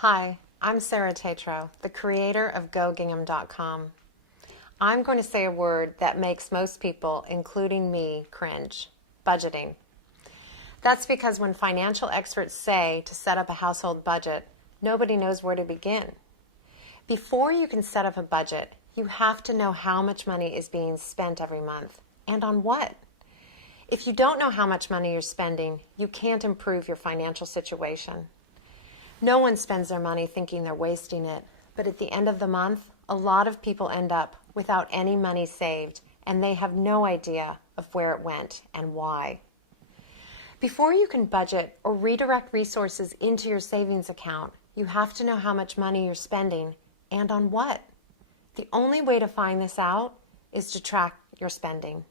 Hi, I'm Sara Tetreault, the creator of Gingham.com. I'm going to say a word that makes most people, including me, cringe: budgeting. That's because when financial experts say to set up a household budget, nobody knows where to begin. Before you can set up a budget, you have to know how much money is being spent every month and on what. If you don't know how much money you're spending, you can't improve your financial situation. No one spends their money thinking they're wasting it, but at the end of the month, a lot of people end up without any money saved, and they have no idea of where it went and why. Before you can budget or redirect resources into your savings account, you have to know how much money you're spending and on what. The only way to find this out is to track your spending.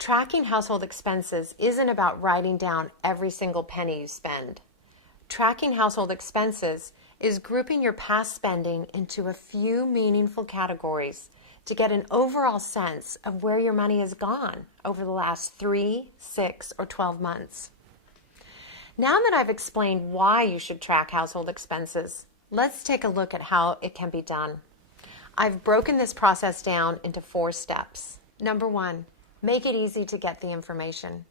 Tracking household expenses isn't about writing down every single penny you spend. Tracking household expenses is grouping your past spending into a few meaningful categories to get an overall sense of where your money has gone over the last 3, 6, or 12 months. Now that I've explained why you should track household expenses, let's take a look at how it can be done. I've broken this process down into 4 steps. Number 1, make it easy to get the information.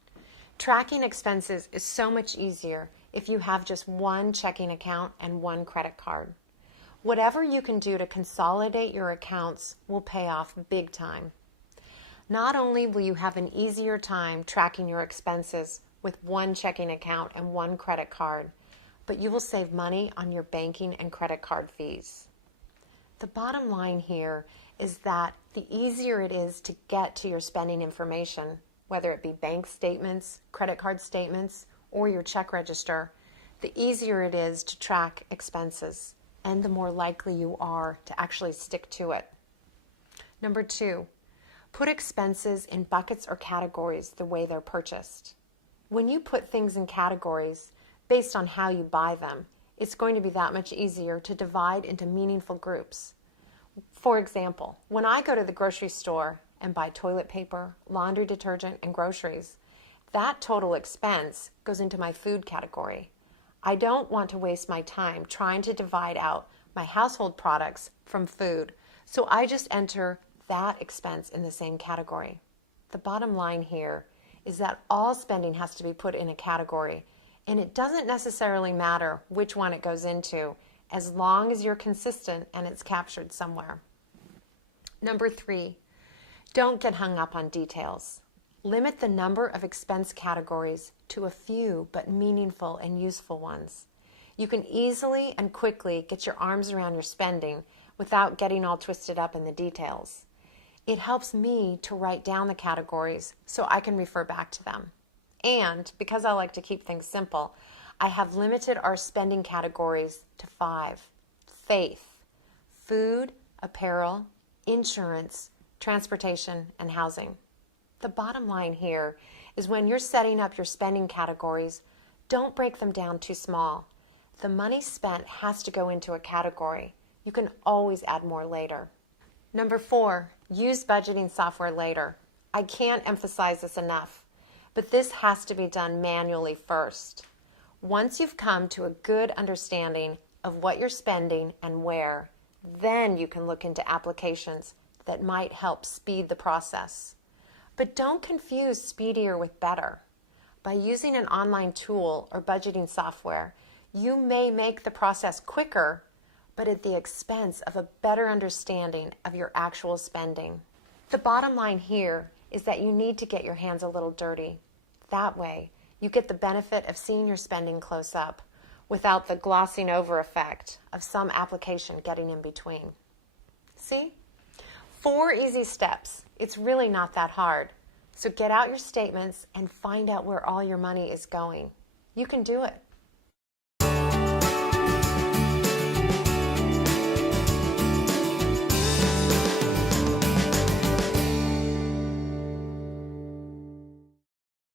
Tracking expenses is so much easier if you have just one checking account and one credit card. Whatever you can do to consolidate your accounts will pay off big time. Not only will you have an easier time tracking your expenses with one checking account and one credit card, but you will save money on your banking and credit card fees. The bottom line here is that the easier it is to get to your spending information, whether it be bank statements, credit card statements, or your check register, the easier it is to track expenses, and the more likely you are to actually stick to it. Number 2, put expenses in buckets or categories the way they're purchased. When you put things in categories based on how you buy them, it's going to be that much easier to divide into meaningful groups. For example, when I go to the grocery store and buy toilet paper, laundry detergent, and groceries, that total expense goes into my food category. I don't want to waste my time trying to divide out my household products from food, so I just enter that expense in the same category. The bottom line here is that all spending has to be put in a category, and it doesn't necessarily matter which one it goes into, as long as you're consistent and it's captured somewhere. Number 3, don't get hung up on details. Limit the number of expense categories to a few but meaningful and useful ones. You can easily and quickly get your arms around your spending without getting all twisted up in the details. It helps me to write down the categories so I can refer back to them. And because I like to keep things simple, I have limited our spending categories to 5: faith, food, apparel, insurance, transportation, and housing. The bottom line here is when you're setting up your spending categories, don't break them down too small. The money spent has to go into a category. You can always add more later. Number 4, use budgeting software later. I can't emphasize this enough, but this has to be done manually first. Once you've come to a good understanding of what you're spending and where, then you can look into applications that might help speed the process. But don't confuse speedier with better. By using an online tool or budgeting software, you may make the process quicker, but at the expense of a better understanding of your actual spending. The bottom line here is that you need to get your hands a little dirty. That way, you get the benefit of seeing your spending close up without the glossing over effect of some application getting in between. See? 4 easy steps. It's really not that hard. So get out your statements and find out where all your money is going. You can do it.